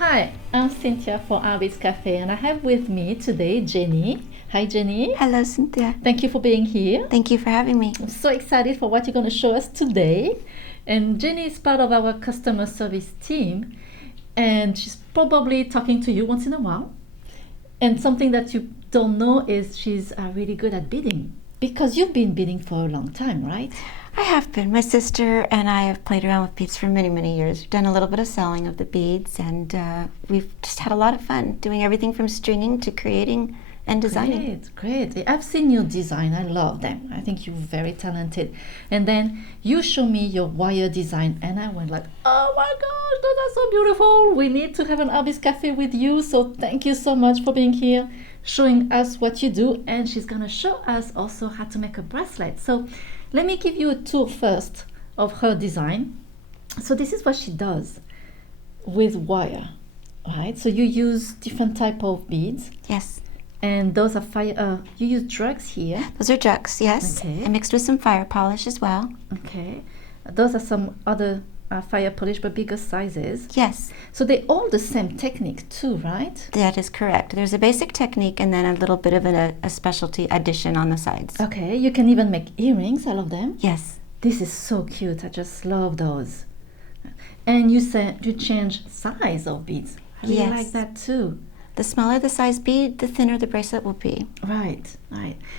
Hi, I'm Cynthia for Artbeads Cafe, and I have with me today Jennie. Hi, Jennie. Hello, Cynthia. Thank you for being here. Thank you for having me. I'm so excited for what you're going to show us today. And Jennie is part of our customer service team, and she's probably talking to you once in a while. And something that you don't know is she's really good at beading, because you've been beading for a long time, right? I have been. My sister and I have played around with beads for many, many years. We've done a little bit of selling of the beads, and we've just had a lot of fun doing everything from stringing to creating and designing. Great. I've seen your design. I love them. I think you're very talented. And then you show me your wire design, and I went like, oh my gosh, those are so beautiful. We need to have an Artbeads Cafe with you. So thank you so much for being here, showing us what you do. And she's going to show us also how to make a bracelet. So let me give you a tour first of her design. So this is what she does with wire, right? So you use different type of beads. Yes. And those are fire, you use drugs here. Those are jugs, yes. Okay. And mixed with some fire polish as well. Okay. Those are some other fire polish, but bigger sizes. Yes. So they're all the same technique too, right? That is correct. There's a basic technique and then a little bit of a specialty addition on the sides. Okay. You can even make earrings, I love them. Yes. This is so cute. I just love those. And you said you change size of beads. I really Yes. like that too. The smaller the size bead, the thinner the bracelet will be. Right.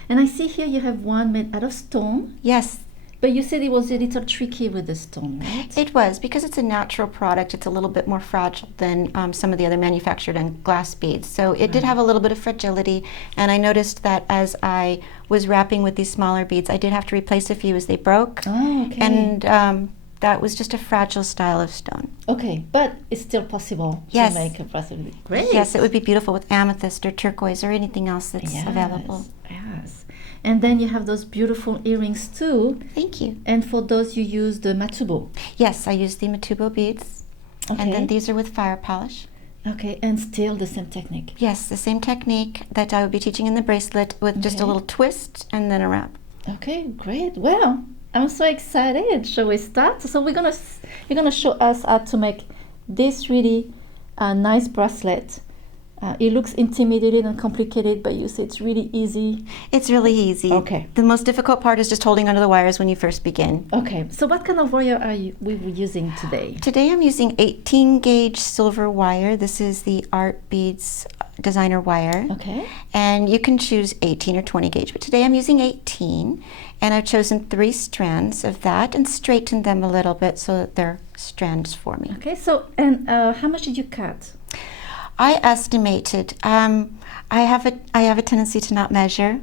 And I see here you have one made out of stone, Yes, but you said it was a little tricky with the stone, right? it was. Because it's a natural product, it's a little bit more fragile than some of the other manufactured and glass beads. So it did have a little bit of fragility, and I noticed that as I was wrapping with these smaller beads, I did have to replace a few as they broke. Oh, okay. And that was just a fragile style of stone. Okay, but it's still possible Yes. to make a bracelet. Great. Yes, it would be beautiful with amethyst or turquoise or anything else that's available. Yes. And then you have those beautiful earrings too. Thank you. And for those you use the matubo. Yes, I use the Matubo beads. Okay. And then these are with fire polish. Okay, and still the same technique. Yes, the same technique that I would be teaching in the bracelet with just a Okay. little twist and then a wrap. Okay, great. Well, I'm so excited. Shall we start? So you're gonna show us how to make this really nice bracelet. It looks intimidating and complicated, but you say it's really easy. It's really easy. Okay. The most difficult part is just holding onto the wires when you first begin. Okay. So what kind of wire are we using today? Today I'm using 18 gauge silver wire. This is the Artbeads designer wire. Okay. And you can choose 18 or 20 gauge, but today I'm using 18. And I've chosen 3 strands of that and straightened them a little bit so that they're strands for me. Okay. So and how much did you cut? I estimated. I have a tendency to not measure.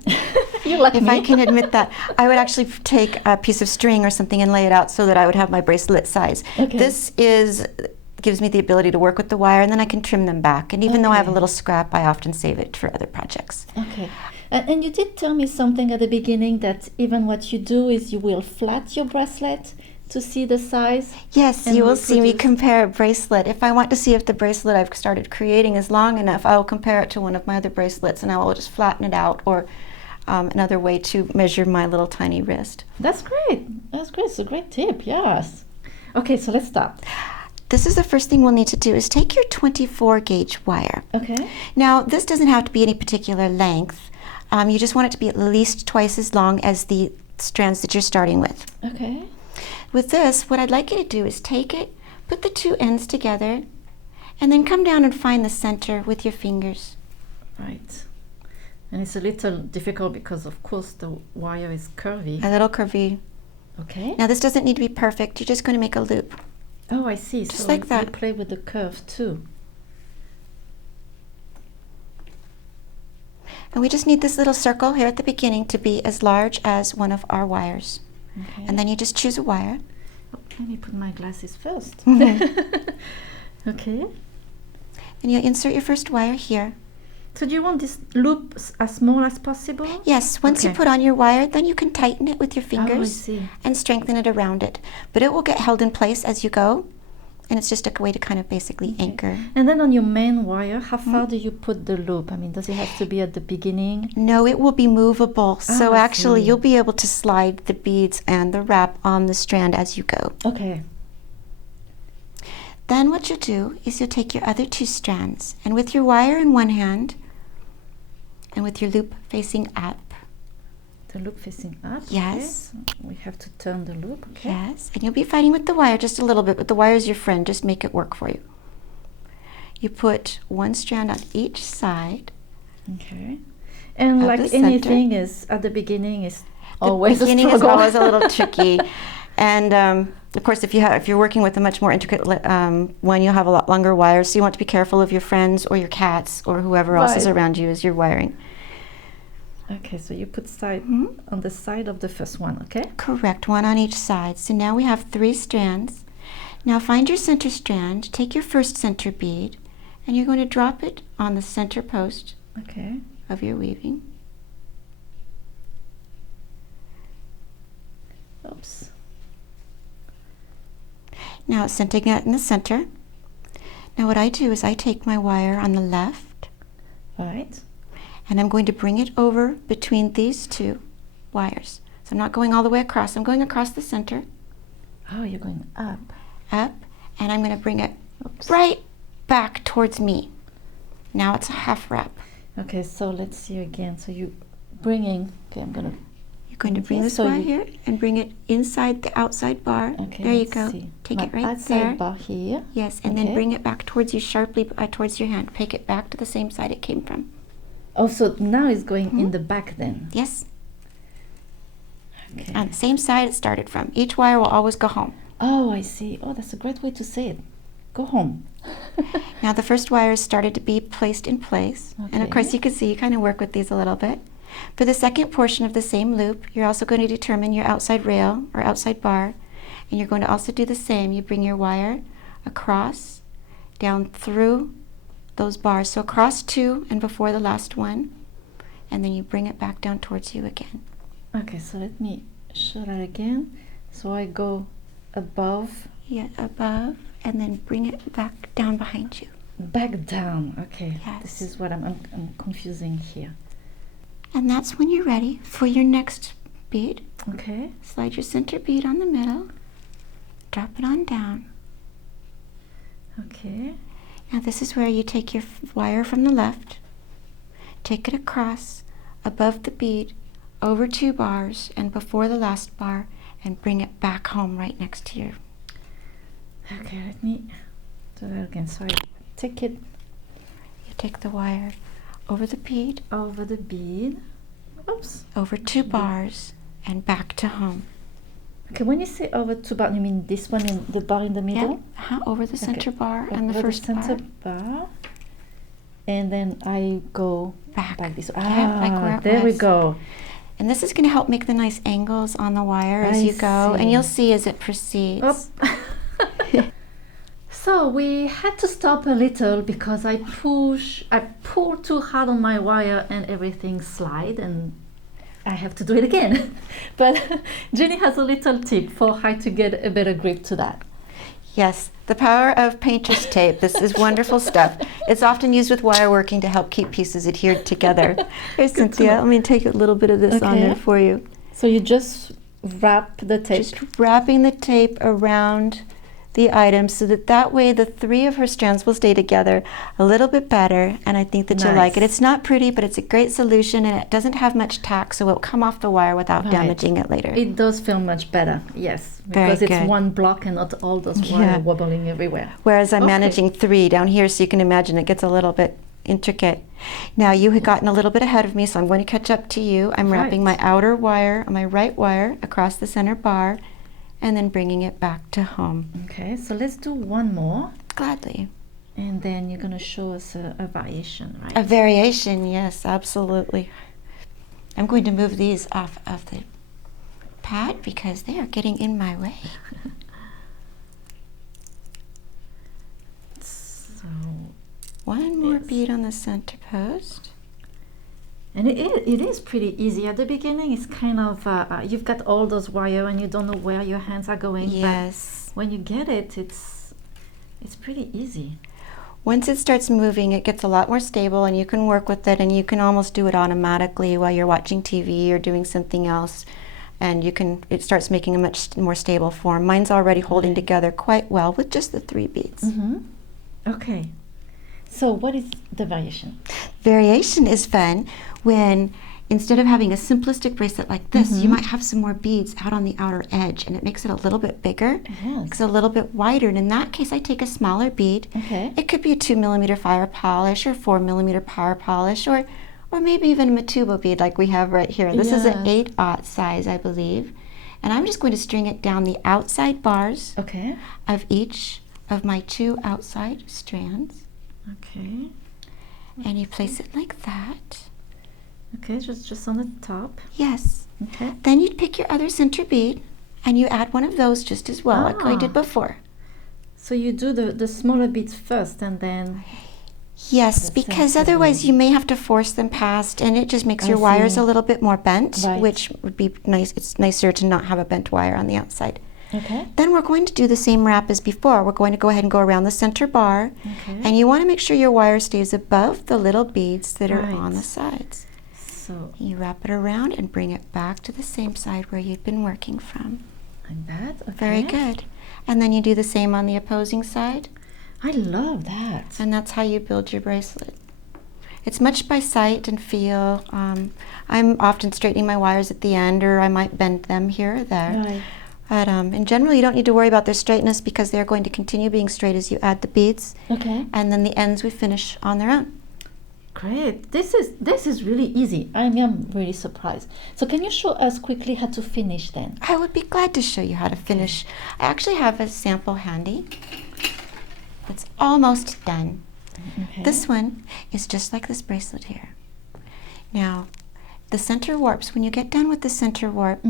You like If me. I can admit that, I would actually take a piece of string or something and lay it out so that I would have my bracelet size. Okay. This gives me the ability to work with the wire, and then I can trim them back. And even though I have a Okay. little scrap, I often save it for other projects. Okay. And you did tell me something at the beginning that even what you do is you will flat your bracelet to see the size. Yes, And you will see me reproduce. compare a bracelet. If I want to see if the bracelet I've started creating is long enough, I will compare it to one of my other bracelets, and I will just flatten it out, or another way to measure my little tiny wrist. That's great. That's great. It's a great tip. Yes. Okay. So let's start. This is the first thing we'll need to do is take your 24 gauge wire. Okay. Now, this doesn't have to be any particular length. You just want it to be at least twice as long as the strands that you're starting with. Okay. With this, what I'd like you to do is take it, put the 2 ends together, and then come down and find the center with your fingers. Right. And it's a little difficult because, of course, the wire is curvy. A little curvy. Okay. Now, this doesn't need to be perfect. You're just going to make a loop. Oh, I see. Just So like you that. play with the curve too. And we just need this little circle here at the beginning to be as large as one of our wires. Okay. And then you just choose a wire. Oh, let me put my glasses first. Mhm. Okay. And you insert your first wire here. So do you want this loop as small as possible? Yes, once you Okay. put on your wire, then you can tighten it with your Oh, I fingers see. and strengthen it around it. But it will get held in place as you go, and it's just a way to kind of basically anchor. And then on your main wire, how far Mm-hmm. do you put the loop? I mean, does it have to be at the beginning? No, it will be movable. So Oh, I actually, see. you'll be able to slide the beads and the wrap on the strand as you go. Okay. Then what you'll do is you'll take your other 2 strands, and with your wire in one hand and with your loop facing up. The loop facing up? Yes. Okay. We have to turn the loop, okay? Yes, and you'll be fighting with the wire just a little bit, but the wire is your friend. Just make it work for you. You put 1 strand on each side. Okay. And Of like the center. anything is, at the beginning is The always beginning a is struggle. always a little tricky. And of course, if you're working with a much more intricate one, you'll have a lot longer wires, so you want to be careful of your friends or your cats or whoever else is Right. around you as you're wiring. Okay, so you put side on the side of the first one, okay? Correct, 1 on each side. So now we have 3 strands. Now find your center strand, take your first center bead, and you're going to drop it on the center post Okay. of your weaving. Oops. Now it's centering it in the center. Now what I do is I take my wire on the left, Right. and I'm going to bring it over between these 2 wires. So I'm not going all the way across, I'm going across the center, Oh, you're going up. up, and I'm going to bring it Oops. right back towards me. Now it's a half wrap. Okay, so let's see again. So you bringing, okay, I'm gonna, You're going to bring Okay, this so wire you- here and bring it inside the outside bar. okay, There you let's go. see. Take My it right outside there. bar here. Yes, and Okay. then bring it back towards you sharply, towards your hand. Take it back to the same side it came from. Oh, so now it's going in the back then. Yes, Okay. on the same side it started from. Each wire will always go home. Oh, I see. Oh, that's a great way to say it. Go home. Now the first wires started to be placed in place. And of course Okay. you can see you kind of work with these a little bit. For the second portion of the same loop, you're also going to determine your outside rail or outside bar. And you're going to also do the same. You bring your wire across, down through those bars. So across 2 and before the last one. And then you bring it back down towards you again. Okay, so let me show that again. So I go above, Yet above, and then bring it back down behind you. back down. Okay, Yes. this is what I'm confusing here. And that's when you're ready for your next bead. Okay. Slide your center bead on the middle, drop it on down. Okay. Now this is where you take your wire from the left, take it across above the bead, over 2 bars and before the last bar, and bring it back home right next to your. Okay, let me do that again. So I take it You take the wire over the bead, over the bead. Oops. over 2 bars, and back to home. Okay, when you say over 2 bar, you mean this one in the bar in the middle? Over the center bar and the Over first center bar. bar. And then I go Back. this. Yeah, like where it there we was. go. And this is going to help make the nice angles on the wire as I you go, see. and you'll see as it proceeds. Oop. So we had to stop a little because I pulled too hard on my wire and everything slide, and I have to do it again. But Jennie has a little tip for how to get a better grip to that. Yes, the power of painter's tape. This is wonderful stuff. It's often used with wire working to help keep pieces adhered together. Here's Cynthia. Let me take a little bit of this on Okay. there for you. So you just wrap the tape. Just wrapping the tape around the items so that way the 3 of her strands will stay together a little bit better, and I think that you'll like it. Nice. It's not pretty, but it's a great solution, and it doesn't have much tack, so it'll come off the wire without Right. damaging it later. It does feel much better, yes, Very because it's good. one block and not all those wires Yeah. wobbling everywhere. Whereas I'm Okay. managing 3 down here, so you can imagine it gets a little bit intricate. Now you had gotten a little bit ahead of me, so I'm going to catch up to you. I'm wrapping my Right. outer wire, my right wire, across the center bar, and then bringing it back to home. Okay, so let's do one more, Gladly. and then you're going to show us a variation, right? A variation, yes, absolutely. I'm going to move these off of the pad because they are getting in my way. So, One more Yes. bead on the center post. and it is pretty easy. At the beginning, it's kind of, you've got all those wire and you don't know where your hands are going. Yes. But when you get it, it's pretty easy. Once it starts moving, it gets a lot more stable, and you can work with it, and you can almost do it automatically while you're watching TV or doing something else. and it starts making a much more stable form. Mine's already holding together quite well with just the 3 beads. Okay. So what is the variation? Variation is fun when instead of having a simplistic bracelet like this, you might have some more beads out on the outer edge, and it makes it a little bit bigger, makes it a little bit wider. And in that case, I take a smaller bead. Okay. It could be a 2mm fire polish or 4mm power polish, or maybe even a Matubo bead like we have right here. This is an 8/0 size, I believe. And I'm just going to string it down the outside bars of each of my 2 outside strands. Okay. And you place it like that. Okay, just on the top. Yes. Okay. Then you'd pick your other center bead and you add one of those just as well, like I did before. So you do the smaller beads first and then... Yes, because otherwise you may have to force them past, and it just makes your wires a little bit more bent, which would be nice. It's nicer to not have a bent wire on the outside. Okay. Then we're going to do the same wrap as before. We're going to go ahead and go around the center bar, and you want to make sure your wire stays above the little beads that are on the sides. So you wrap it around and bring it back to the same side where you've been working from. like that. Okay. Very good. And then you do the same on the opposing side. I love that. And that's how you build your bracelet. It's much by sight and feel. I'm often straightening my wires at the end, or I might bend them here or there. Right. But in general, you don't need to worry about their straightness because they're going to continue being straight as you add the beads. Okay. And then the ends we finish on their own. Great. This is really easy. I am really surprised. So can you show us quickly how to finish then? I would be glad to show you how to finish. I actually have a sample handy. It's almost done. Okay. This one is just like this bracelet here. Now, the center warps, when you get done with the center warp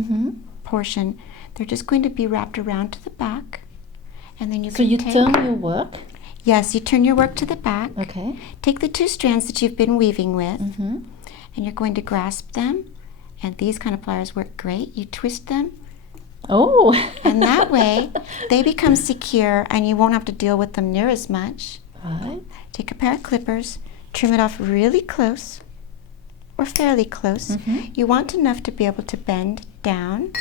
portion, they're just going to be wrapped around to the back. And then you So can you take, turn your work. Yes, you turn your work to the back. Okay. Take the 2 strands that you've been weaving with, Mm-hmm. and you're going to grasp them. And these kind of pliers work great. You twist them, Oh. and that way they become secure and you won't have to deal with them near as much. Right. Take a pair of clippers, trim it off really close or fairly close. You want enough to be able to bend down.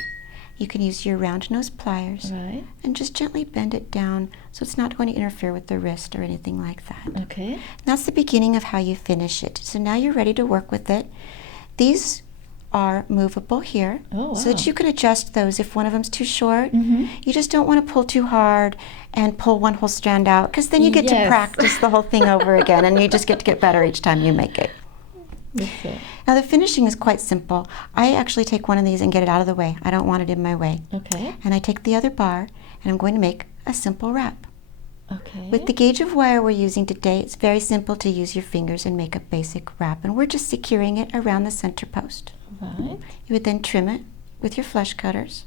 You can use your round nose pliers Right. and just gently bend it down so it's not going to interfere with the wrist or anything like that. Okay. That's the beginning of how you finish it. So now you're ready to work with it. These are movable here, Oh, so that wow. you can adjust those if one of them's too short. Mhm. You just don't want to pull too hard and pull one whole strand out, because then you get to Yes. practice the whole thing over again, and you just get to get better each time you make it. Okay. Now the finishing is quite simple. I actually take one of these and get it out of the way. I don't want it in my way. Okay. And I take the other bar and I'm going to make a simple wrap. Okay. With the gauge of wire we're using today, it's very simple to use your fingers and make a basic wrap, and we're just securing it around the center post. Right. You would then trim it with your flush cutters.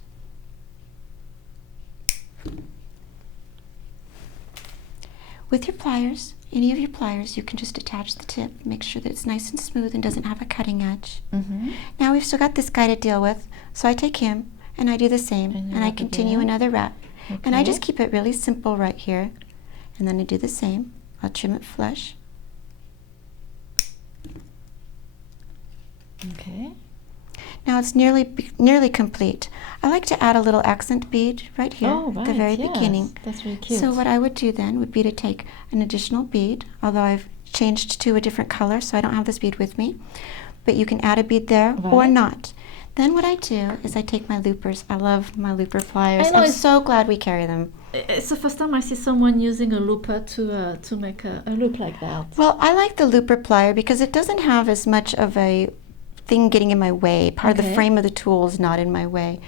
With your pliers, any of your pliers, you can just attach the tip, make sure that it's nice and smooth and doesn't have a cutting edge. Mm-hmm. Now we've still got this guy to deal with, so I take him and I do the same, And you and I wrap continue again. another wrap. And I Okay. just keep it really simple right here, and then I do the same. I'll trim it flush. Okay. Now it's nearly complete. I like to add a little accent bead right here Oh, at right. the very yes. beginning. That's really cute. So what I would do then would be to take an additional bead, although I've changed to a different color, so I don't have this bead with me. But you can add a bead there or Right. not. Then what I do is I take my loopers. I love my looper pliers. I know, I'm it's- so glad we carry them. It's the first time I see someone using a looper to make a loop like that. Well, I like the looper plier because it doesn't have as much of a thing getting in my way. Part of the Okay. frame of the tool is not in my way.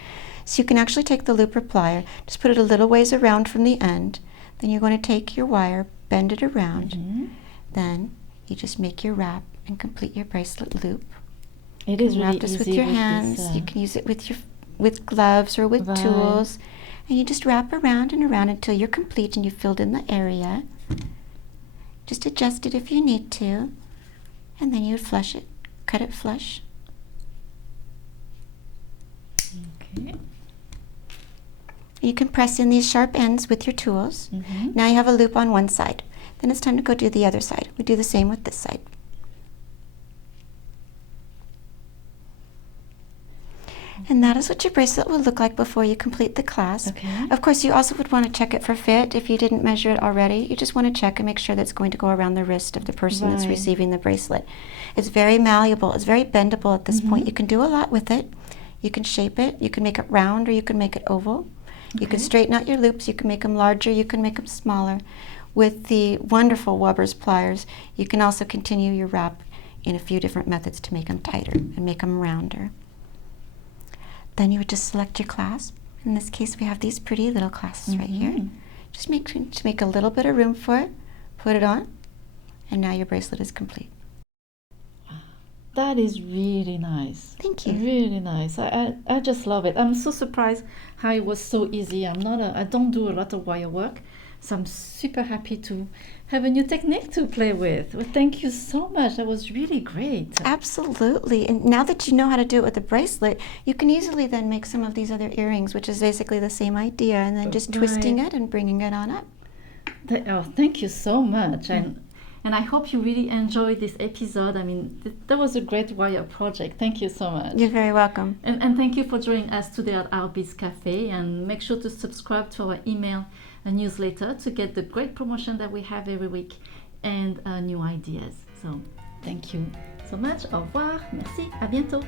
So you can actually take the looper plier, just put it a little ways around from the end. Then you're going to take your wire, bend it around. Mhm. Then you just make your wrap and complete your bracelet loop. It You is can really wrap this easy with your hands. This, You can use it with gloves or with Right. tools. And you just wrap around and around until you're complete and you've filled in the area. Just adjust it if you need to. And then you would flush it, cut it flush. Okay. You can press in these sharp ends with your tools. Mhm. Now you have a loop on one side. Then it's time to go do the other side. We do the same with this side. And that is what your bracelet will look like before you complete the clasp. Okay. Of course, you also would want to check it for fit. If you didn't measure it already, you just want to check and make sure that it's going to go around the wrist of the person that's Right. receiving the bracelet. It's very malleable. It's very bendable at this point. You can do a lot with it. You can shape it. You can make it round or you can make it oval. You can straighten out your loops. You can make them larger. You can make them smaller. With the wonderful Weber's pliers, you can also continue your wrap in a few different methods to make them tighter and make them rounder. Then you would just select your clasp. In this case, we have these pretty little clasps right here. Just make a little bit of room for it, put it on, and now your bracelet is complete. That is really nice. Thank you. Really nice. I just love it. I'm so surprised how it was so easy. I don't do a lot of wire work, so I'm super happy to have a new technique to play with. Well, thank you so much. That was really great. Absolutely. And now that you know how to do it with the bracelet, you can easily then make some of these other earrings, which is basically the same idea, and then just twisting it and bringing it on up. Thank you so much. And I hope you really enjoyed this episode. I mean, that was a great wire project. Thank you so much. You're very welcome. And thank you for joining us today at Artbeads Cafe. And make sure to subscribe to our email newsletter to get the great promotion that we have every week and new ideas. So thank you so much. Au revoir. Merci. À bientôt.